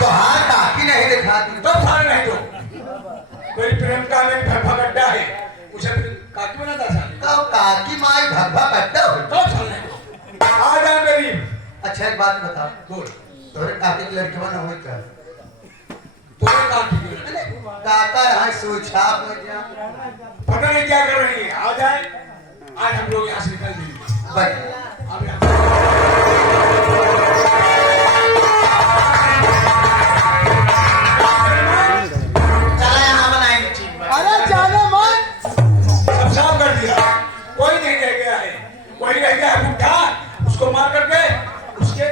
सुहाग काकी नहीं दिखा दी तो फाड़ नहीं तो कोई प्रेम का में भगभा गड्ढा है उसे फिर काकी बनाता साले तो काकी माई भगभा कट्टा हो तो फाड़ नहीं तो आ जा मेरी अच्छा एक बात बता बोल तोरे काकी की लड़की बना हुई क्या तुम्हें काकी की काका यहाँ सुछाप में जा पता नहीं क्या कर रही है आ जाए आज हम लोग यहाँ से निकल जाएंगे बस अब यहाँ चला यहाँ बनाएंगे चीज अरे जाने मन सब साफ कर दिया कोई नहीं रह गया है वही रह गया है बुढ़ा उसको मार करके उसके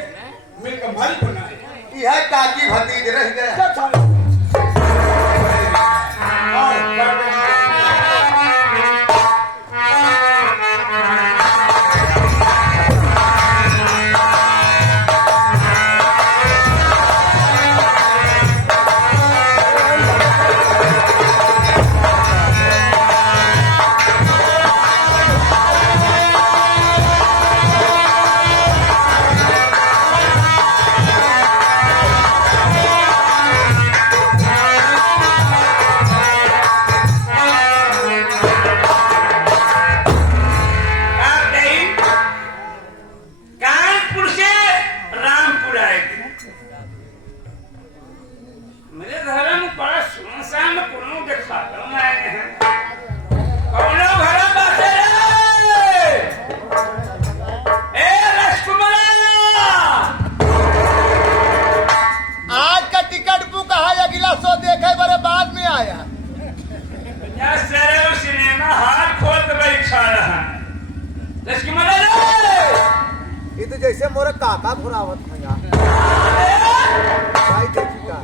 मिल का मालिक बना है यह काकी भतीज रह गए सब साले और कर दे। कानपुर से रामपुर आएगी मेरे घर में बड़ा सुनसान कोनो दिखाता हूँ आए हैं कौनो घर बाटे ए राजकुमारा आज का टिकट बुक है अगला शो देखे बड़े बाद में आया या सारे सिनेमा हाल खोल के बैठा रहा राजकुमारा रे ये तो जैसे मोरे काका घुरावत है यार भाई देखिएगा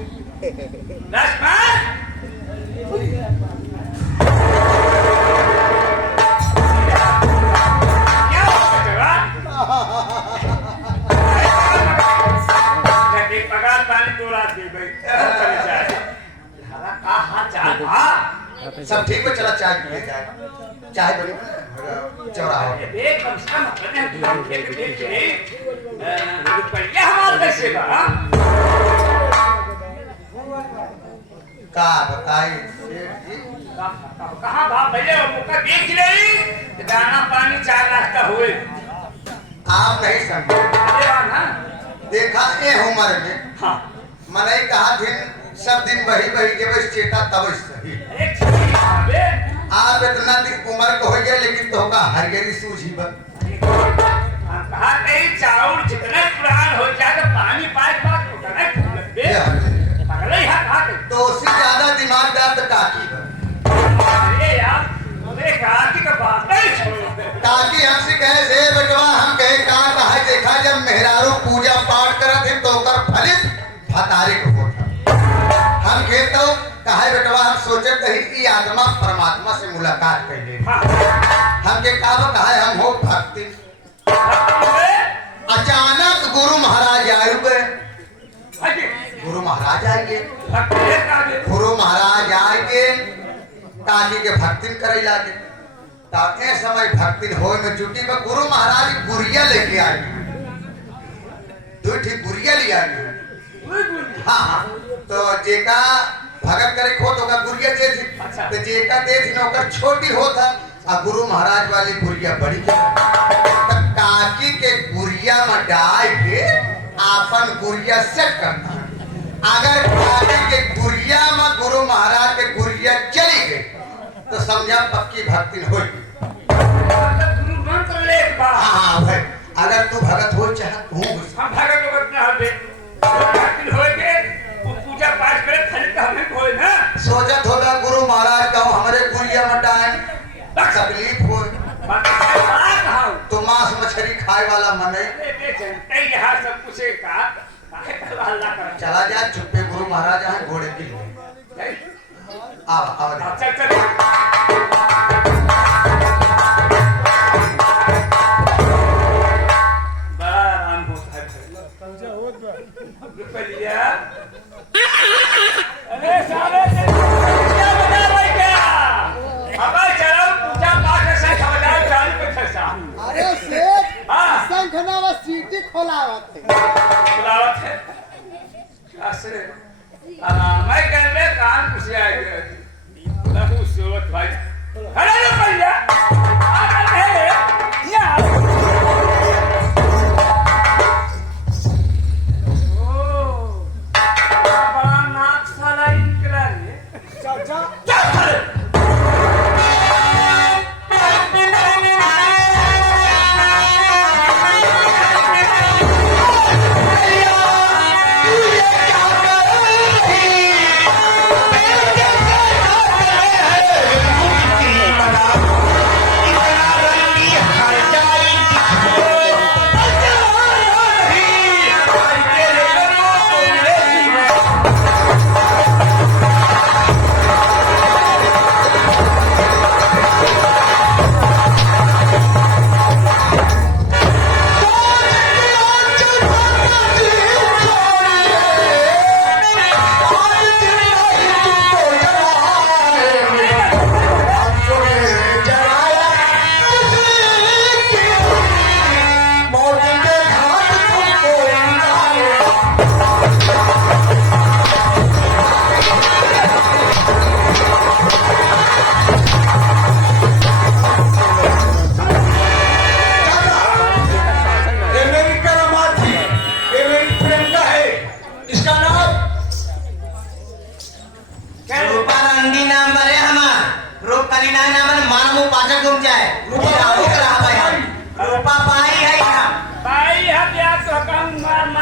राजकुमार क्या हो गया कहते पगार पानी तो रात दे गई चले जाए हरा कहाँ जा सब ठीक है चला चाय पिए जाए चाय बनी चौराहा पे। देख कम से कम अपने दुकान के देख रुपया हमारे कैसे बा का बताई सेठ जी कहाँ बाप भैया मुका देख रही दाना पानी 4 लाख का हुए आप नहीं समझे अरे वाह ना देखा ए उम्र में हाँ मने कहा दिन सब दिन बही बही के बस चेता तब सही एक चीज बे आप इतना दिन उम्र को हो गया लेकिन तो का हरगरी सूझी बा कहा नहीं चाउर जितने पुरान हो जाए तो पानी पाए बात उतना फूल बे पगले यहाँ कहा तो उससे ज्यादा दिमागदार तो काकी बा अरे यार मेरे काकी का बात नहीं छोड़ दे काकी हमसे कहे से बेटवा हम कहे कहाँ कहा देखा जब मेहरारू पूजा पाठ करत है तो कर फलित फतारिक होता हम कहते हो कहा बेटवा हम सोचत है कि आत्मा परमात्मा से मुलाकात कर ले हम के कहा हम हो भक्ति अचानक गुरु महाराज आए गए गुरु महाराज आएंगे गुरु महाराज आएंगे काकी के भक्ति करे लागे ताके समय भक्ति हो में जुटी में गुरु महाराज गुड़िया लेके आए दो ठीक गुड़िया ले आए हाँ हाँ तो जेका भगत करे खो तो का गुड़िया दे थी तो जेका दे थी ना ओकर छोटी होता आ गुरु महाराज वाली गुड़िया बड़ी थी तो काकी के गुड़िया में डाल के आपन गुड़िया सेट करता अगर काकी के गुड़िया में गुरु महाराज के गुड़िया चली गई तो समझा पक्की भक्ति हो मंत्र ले हाँ भाई अगर तू भगत हो चाहे तू हम भगत लोग अपने हबे भक्ति हो के पूजा पाठ करे खाली तो हमें होए ना सोचत होगा गुरु महाराज का हमारे गुड़िया में डाल तकलीफ हो तो मांस मछली खाए वाला मने सब कुछ चला जा चुप्पे गुरु महाराज हैं घोड़े की लिए आओ बड़ा आराम होता है रुपया अरे सारे क्या बता रहे क्या अब चलो पूजा पाठ से खबरदार चालू पे खसा अरे सेठ हाँ शंखनावा सीटी खोलावत है। बुलावत है आसरे मैं कह रहे कान खुशी आएगा लहू सोवत भाई अरे रे भैया आ गए या ओ बड़ा नाक साला निकला रे चाचा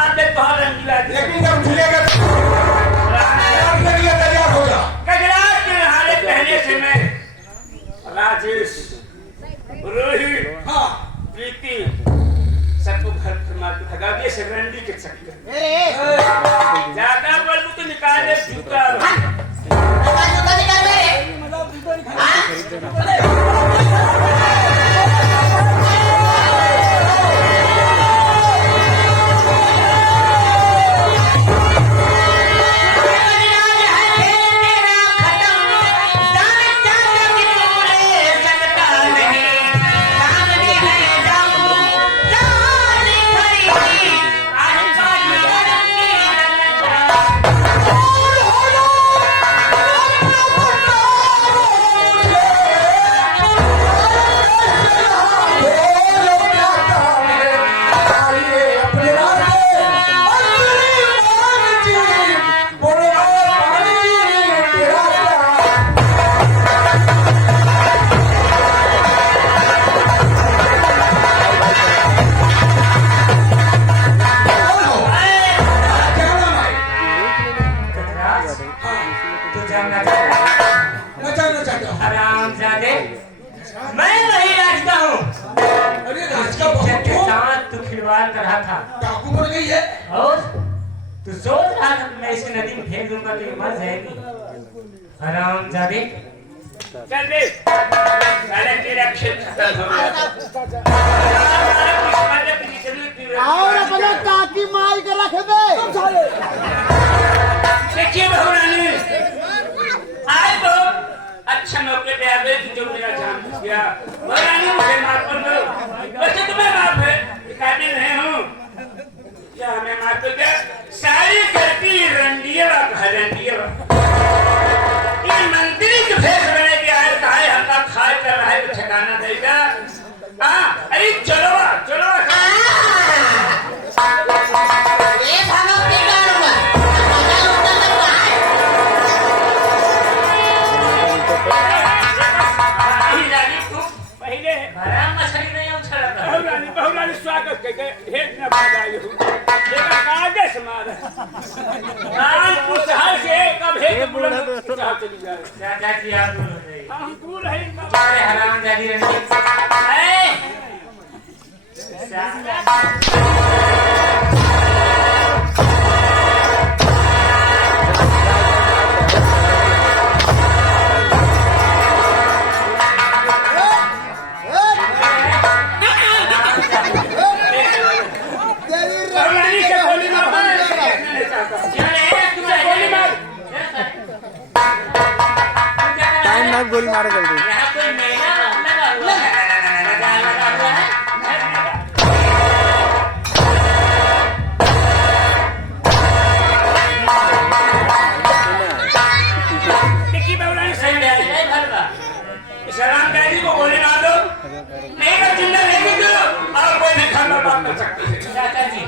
लेकिन जब झूलेगा तैयार हो जा गजराज के नहाने पहले से मैं राजेश रोहित हाँ प्रीति सबको घर मार के भगा दिए रंडी के चक्कर ज्यादा बोलूं तो निकाले जूता डाकू बन गई है और तू सोच रहा था मैं इसे नदी में फेंक दूंगा तो ये मर जाएगी आराम जादे चल दे साले तेरा खेल खत्म हो गया और अपने काकी माई के रख दे। देखिए बहुरानी आए बहुत अच्छा मौके पे आ गए जो मेरा जान बच गया बहुरानी मुझे माफ कर दो वैसे तुम्हें माफ है काबिल नहीं हूँ क्या हमें माफ कर दिया सारी गलती रंडिया ये मंत्री के भेष बने के आए कहा हल्का खाए कर रहा है तो ठिकाना देगा अरे चलो चलो स्वागत करके हेड न भागाई हूँ लेकिन कागज मारा कान पुछा से कब हेड बुलंद पुछा चली जाए चाचा जी आप दूर हो जाइए हम दूर है अरे हराम जादी रंजीत गोली मारो जल्दी। यहाँ कोई महिला लगा हुआ है।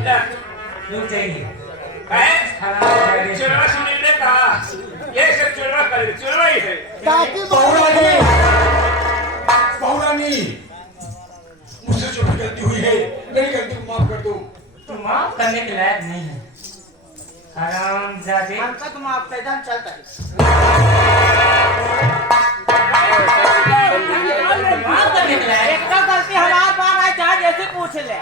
रुक जाइए चुड़वा सुनील कहा ये सब चुड़वा कर चुड़वा ही है ताकि बहुरानी मुझसे जो भी गलती हुई है मेरी गलती को माफ कर दो। तू माफ करने के लायक नहीं है हरामजादे। हमका तुम आप पैदान चलता है माफ करने के लायक एक का गलती हमार बाप है चाहे जैसे पूछ ले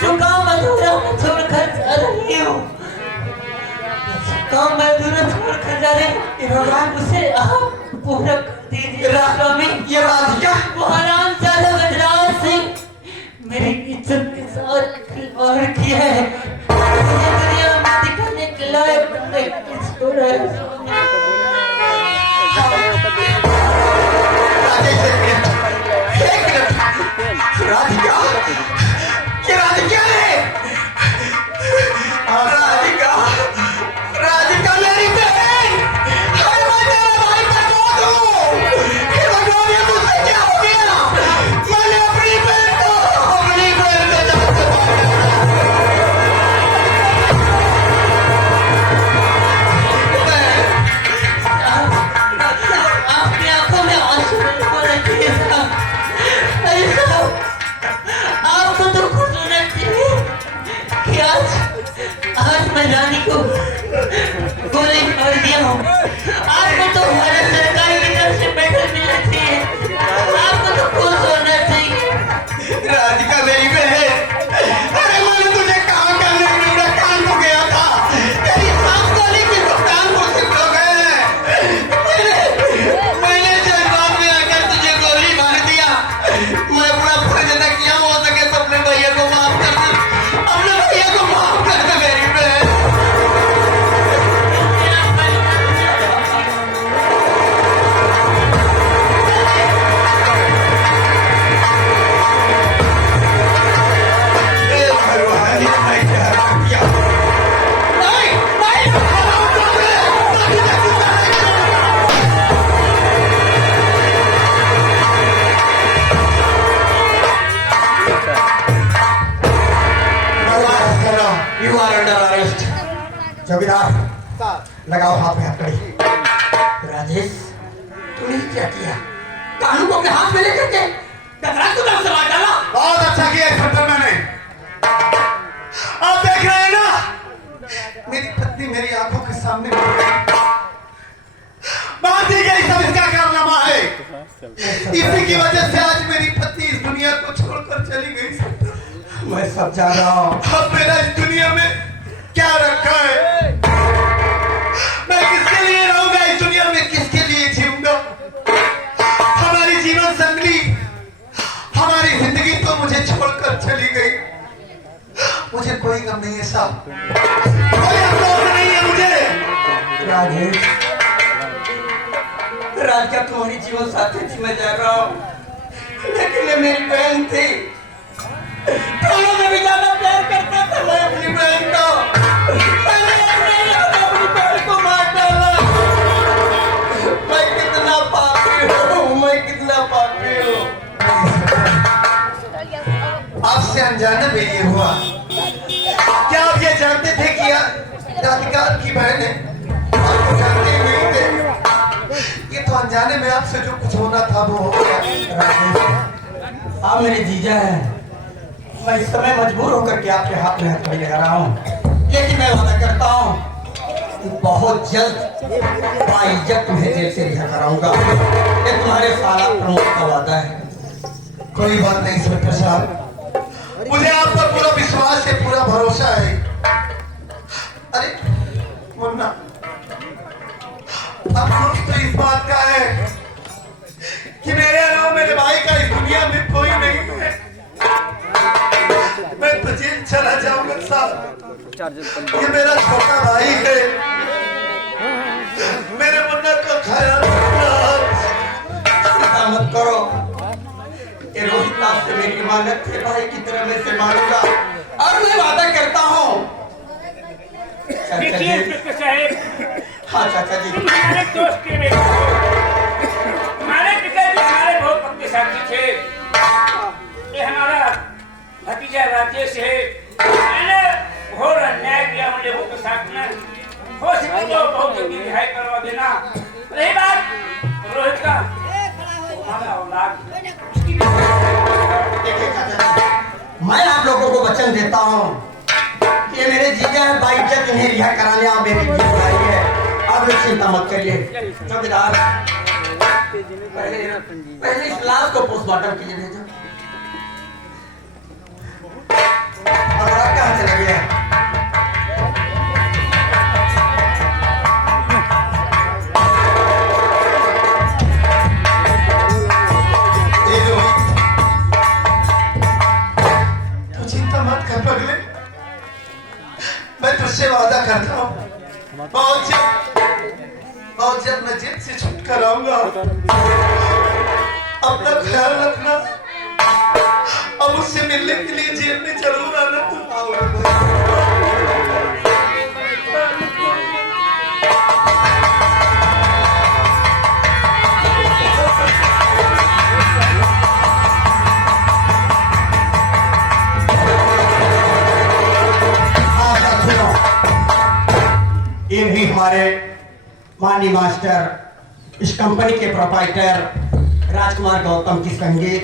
जुकाम अधूरा छोड़कर जा रही हूँ काम अधूरा छोड़कर जा रही उसे आप पूरा कर दीजिए स्वामी। ये राधिका वो हरामजादा गजराज सिंह मेरी इज्जत के साथ खिलवाड़ किया है मुझे दुनिया में दिखाने के लायक नहीं छोड़ा है राधिका ये राधिका है राधिका राधिका मेरी बहन मैं तेरा भाई का दोस्त हूँ ये भगवान ये मुझसे क्या हो गया मैंने अपनी बहन को आपकी आंखों में आंसू हो रहे थे आपको तो खुश होना चाहिए कि आज मैं रानी को गोली मार दिया हूँ। आपको तो भारत सरकार की तरफ से मेडल मिलना चाहिए आपको तो खुश होना चाहिए। राधिका मेरी बहन अरे मैंने तुझे काम करने के लिए कान को गया था तेरी सांस वाली की भुगतान को सिर्फ हो गए मैंने जज्बात में आकर तुझे गोली मार दिया मैं अपना फर्ज अदा किया हो सके तो अपने भैया को माफ कर दे अपने भैया को माफ कर दे मेरी बहन। You are under arrest. चौकीदार लगाओ हाथ में हथकड़ी। राजेश तूने क्या किया कानून को अपने हाथ में लेकर के कतरा को नाम सवाल डाला। बहुत अच्छा किया इंस्पेक्टर मैंने। आप देख रहे हैं ना मेरी पत्नी मेरी आंखों के सामने बात ही गई सब इसका कारनामा है इसी की वजह से आज मेरी पत्नी इस दुनिया को छोड़कर चली गई। मैं सब जा रहा हूँ। अब मेरा इस दुनिया में क्या रखा है? मैं किसके लिए रहूंगा इस दुनिया में? किसके लिए जीऊंगा? हमारी जीवन संगनी, हमारी जिंदगी तो मुझे छोड़कर चली गई। मुझे कोई गम नहीं है साहब। कोई अफसोस नहीं है मुझे। राजेश, राधिका तुम्हारी जीवन साथी थी, मैं जा रहा हूँ, लेकिन ये मेरी बहन थी। दोनों में भी ज्यादा प्यार करता था मैं अपनी बहन को। मैंने अपनी बहन को मार डाला। मैं कितना पापी हूँ, मैं कितना पापी हूँ। आपसे अनजाने में ये हुआ। क्या आप ये जानते थे कि राधिका की बहन है? आप तो जानते ही नहीं थे। ये तो अनजाने में आपसे जो कुछ होना था वो हो गया। आप मेरे जीजा हैं। मैं इस समय मजबूर होकर के आपके हाथ में हथकड़ी लगा रहा हूँ, लेकिन मैं वादा करता हूँ कि बहुत जल्द बाइज्जत तुम्हें जेल से रिहा कराऊंगा। ये तुम्हारे साला प्रमोद का वादा है। कोई बात नहीं इंस्पेक्टर साहब, मुझे आप पर पूरा विश्वास है, पूरा भरोसा है। अरे मुन्ना, अफसोस तो इस बात का है कि मेरे अलावा मेरे भाई का इस दुनिया में कोई नहीं है। मैं तो जेल चला जाऊंगा साहब। ये मेरा छोटा भाई है। मेरे मुन्ना का ख्याल रखना। चिंता मत करो, ये रोहित दास से मेरी इमानत है, भाई की तरह मैं से मानूंगा और मैं वादा करता हूँ। देखिए इंस्पेक्टर साहब, हाँ चाचा जी, हमारे दोस्त के बेटे, हमारे पिताजी हमारे बहुत पक्के साथी थे। ये हमारा भतीजा राजेश है। मैंने घोर अन्याय किया उन लोगों के साथ में। हो सके तो बहुत जल्दी रिहाई करवा देना। रही बात रोहित का, हमारा औलाद। देखिए चाचा जी, मैं आप लोगों को वचन देता हूँ कि ये मेरे जीजा है, बाइज्जत इन्हें रिहा कराने आप मेरी जिम्मेदारी है। आप लोग चिंता मत करिए। चौकीदार, पहले इस लाश को पोस्टमार्टम के लिए भेजो। और आप कहाँ चले गए? चिंता मत कर पगले, मैं तुझसे वादा करता हूँ और जब मैं जेल से छूट कर आऊंगा, अपना ख्याल रखना। अब उससे मिलने के लिए जेल में जरूर आना। ये भी हमारे माननीय मास्टर, इस कंपनी के प्रोप्राइटर राजकुमार गौतम की संगीत